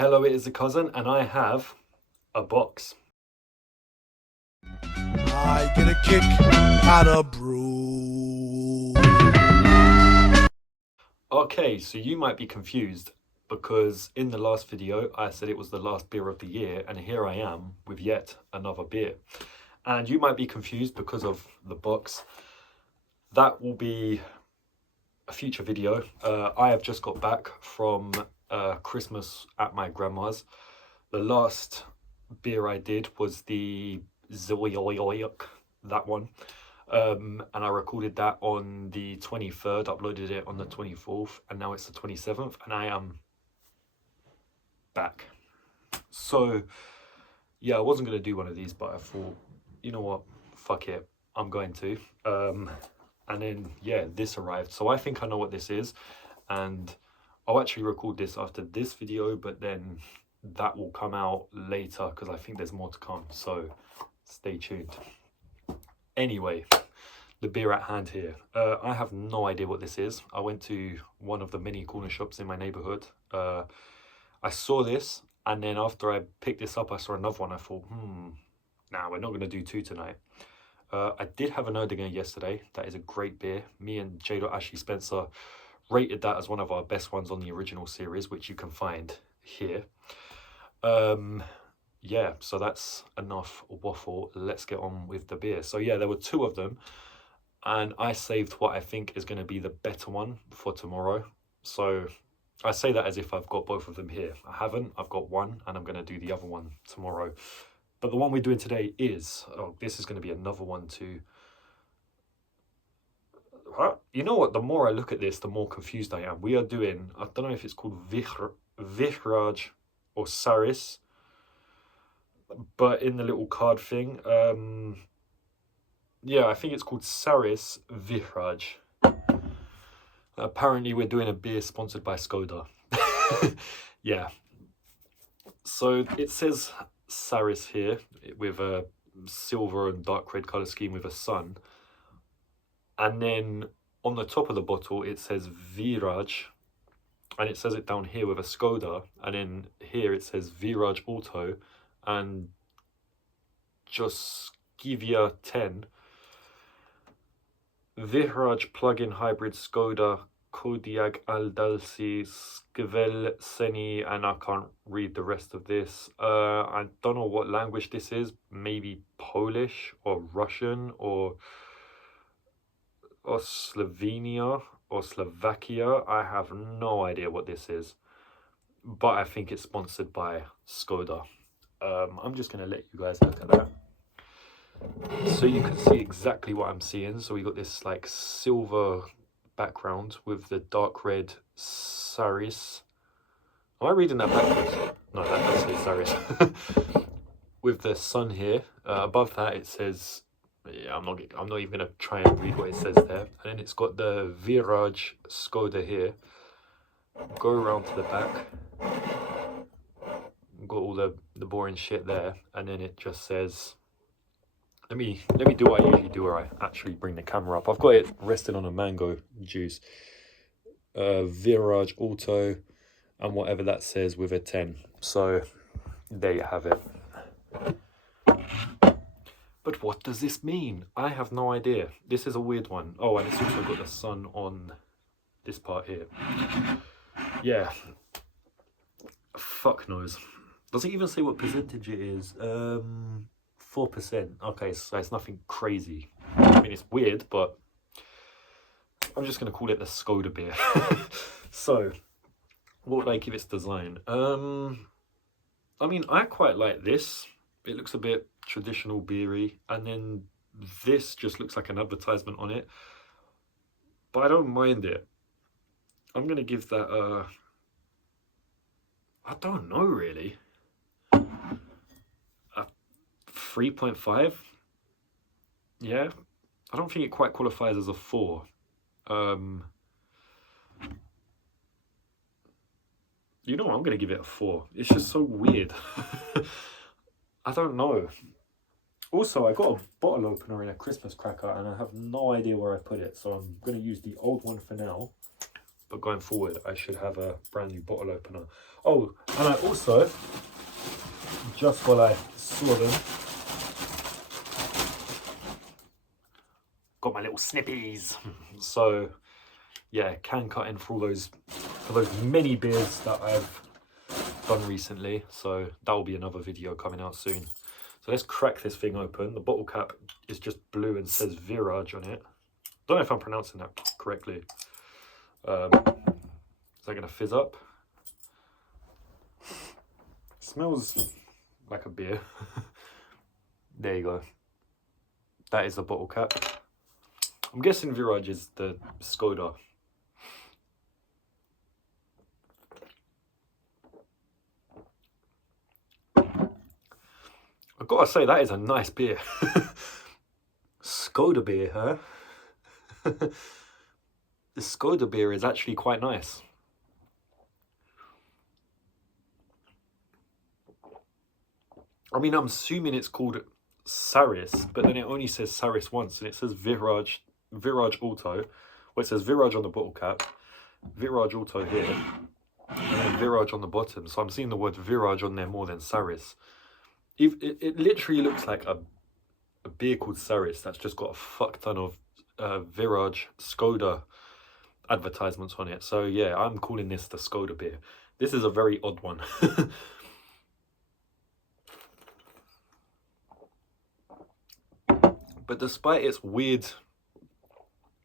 Hello, it is a cousin, and I have a box. I get a kick out of brew. Okay, so you might be confused because in the last video I said it was the last beer of the year, and here I am with yet another beer. And you might be confused because of the box. That will be a future video. I have just got back from Christmas at my grandma's. The last beer I did was the Zoyoyoyok, that one. And I recorded that on the 23rd, uploaded it on the 24th, and now it's the 27th, and I am back. So yeah, I wasn't going to do one of these, but I thought, you know what, fuck it, I'm going to. And then yeah, this arrived, so I think I know what this is, and I'll actually record this after this video, but then that will come out later because I think there's more to come, so stay tuned. Anyway, the beer at hand here. I have no idea what this is. I went to one of the many corner shops in my neighborhood. I saw this, and then after I picked this up, I saw another one. I thought, nah, we're not going to do two tonight. I did have an Erdinger yesterday. That is a great beer. Me and Jado Ashley Spencer rated that as one of our best ones on the original series, which you can find here. Yeah, so that's enough waffle. Let's get on with the beer. So yeah, there were two of them, and I saved what I think is going to be the better one for tomorrow. So I say that as if I've got both of them here. I haven't. I've got one, and I'm going to do the other one tomorrow. But the one we're doing today is, oh, this is going to be another one too. You know what, the more I look at this, the more confused I am. We are doing, I don't know if it's called Vihraj or Šariš, but in the little card thing, yeah, I think it's called Šariš Vihraj. Apparently we're doing a beer sponsored by Skoda. Yeah. So it says Šariš here with a silver and dark red colour scheme with a sun. And then on the top of the bottle it says Vihraj, and it says it down here with a Skoda, and then here it says Vihraj Auto and Joskivia 10. Vihraj plug-in hybrid Skoda Kodiaq Aldalsi Skvel Seni, and I can't read the rest of this. I don't know what language this is, maybe Polish or Russian or Slovenia or Slovakia. I have no idea what this is, but I think it's sponsored by Skoda. I'm just going to let you guys look at that so you can see exactly what I'm seeing. So we got this like silver background with the dark red Šariš. Am I reading that backwards? No, that does say Šariš. With the sun here. Above that it says, yeah, I'm not even going to try and read what it says there. And then it's got the Vihraj Skoda here. Go around to the back. Got all the boring shit there, and then it just says, let me do what I usually do, where I actually bring the camera up. I've got it resting on a mango juice. Vihraj Auto and whatever that says with a 10. So there you have it. But what does this mean? I have no idea. This is a weird one. Oh, and it's also got the sun on this part here. Yeah. Fuck knows. Does it even say what percentage it is? 4%. Okay, so it's nothing crazy. I mean, it's weird, but I'm just going to call it the Skoda beer. So, what would I give its design? I mean, I quite like this. It looks a bit traditional beery, and then this just looks like an advertisement on it. But I don't mind it. I'm going to give that a... I don't know really. 3.5. Yeah, I don't think it quite qualifies as a 4. You know what, I'm gonna give it a 4. It's just so weird. I don't know. Also, I got a bottle opener in a Christmas cracker and I have no idea where I put it, so I'm gonna use the old one for now. but going forward, I should have a brand new bottle opener. Oh, and I also, just while I saw them, got my little snippies. So yeah, can cutting for those mini beers that I've done recently. So that will be another video coming out soon. So let's crack this thing open. The bottle cap is just blue and says Viraj on it. Don't know if I'm pronouncing that correctly. Is that gonna fizz up? Smells like a beer. There you go. That is the bottle cap. I'm guessing Viraj is the Skoda. I've got to say, that is a nice beer. Skoda beer, huh? The Skoda beer is actually quite nice. I mean, I'm assuming it's called Šariš, but then it only says Šariš once, and it says Viraj Auto. Well, it says Viraj on the bottle cap, Viraj Auto here, and then Viraj on the bottom. So I'm seeing the word Viraj on there more than Šariš. It literally looks like a beer called Šariš that's just got a fuck ton of Viraj Skoda advertisements on it. So yeah, I'm calling this the Skoda beer. This is a very odd one. But despite its weird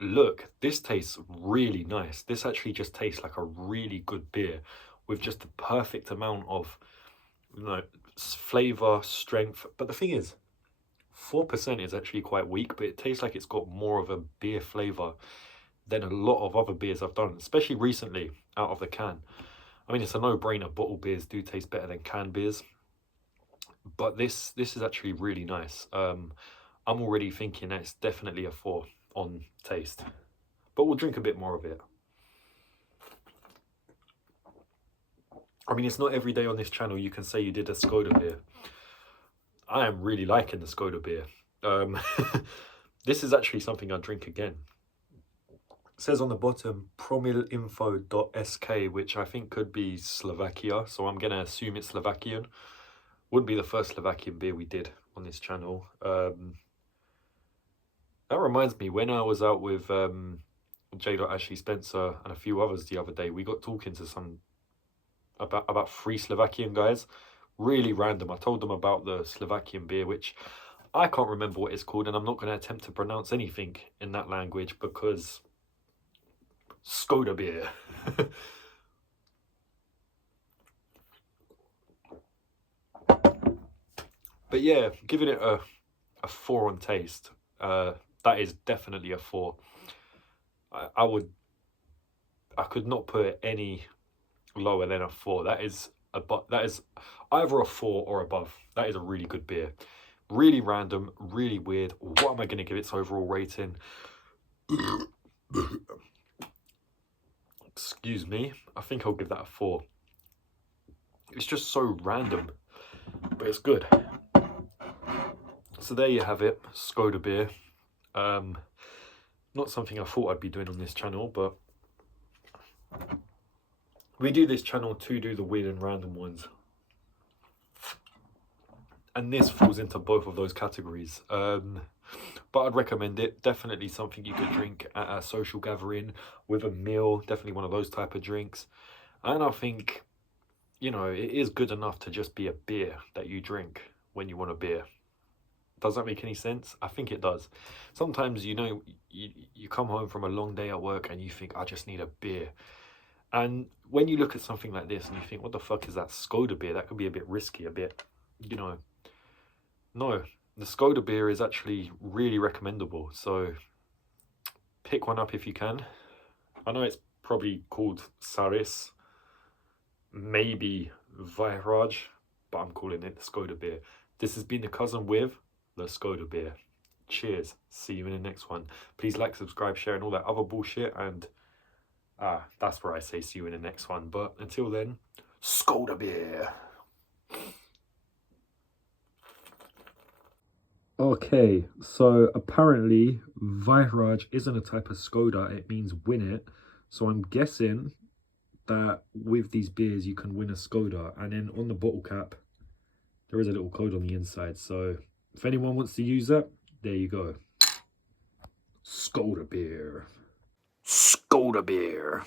look, this tastes really nice. This actually just tastes like a really good beer with just the perfect amount of, you know, flavor, strength. But the thing is, 4% is actually quite weak, but it tastes like it's got more of a beer flavor than a lot of other beers I've done, especially recently out of the can. I mean, it's a no-brainer. Bottle beers do taste better than canned beers, but this is actually really nice. I'm already thinking that it's definitely a 4 on taste, but we'll drink a bit more of it. I mean, it's not every day on this channel you can say you did a Skoda beer. I am really liking the Skoda beer. This is actually something I'd drink again. It says on the bottom, promilinfo.sk, which I think could be Slovakia, so I'm going to assume it's Slovakian. Wouldn't be the first Slovakian beer we did on this channel. That reminds me, when I was out with J.Ashley Spencer and a few others the other day, we got talking to some about 3 Slovakian guys. Really random. I told them about the Slovakian beer, which I can't remember what it's called, and I'm not going to attempt to pronounce anything in that language because Skoda beer. But yeah, giving it a 4 on taste. That is definitely a 4. I could not put it any lower than a 4. That is either a 4 or above. That is a really good beer. Really random, really weird. What am I going to give its overall rating? Excuse me. I think I'll give that a 4. It's just so random, but it's good. So there you have it, Skoda beer. Not something I thought I'd be doing on this channel, but we do this channel to do the weird and random ones. And this falls into both of those categories. But I'd recommend it. Definitely something you could drink at a social gathering, with a meal. Definitely one of those type of drinks. And I think, you know, it is good enough to just be a beer that you drink when you want a beer. Does that make any sense? I think it does. Sometimes, you know, you come home from a long day at work and you think, I just need a beer. And when you look at something like this and you think, what the fuck is that Skoda beer? That could be a bit risky, a bit, you know. No, the Skoda beer is actually really recommendable. So pick one up if you can. I know it's probably called Šariš, maybe Viraj, but I'm calling it the Skoda beer. This has been The Cousin with the Skoda beer. Cheers. See you in the next one. Please like, subscribe, share, and all that other bullshit. And that's where I say see you in the next one. But until then, Skoda beer. Okay, so apparently Viraj isn't a type of Skoda. It means win it. So I'm guessing that with these beers you can win a Skoda, and then on the bottle cap there is a little code on the inside. So if anyone wants to use that, there you go. Skoda beer. Skoda beer.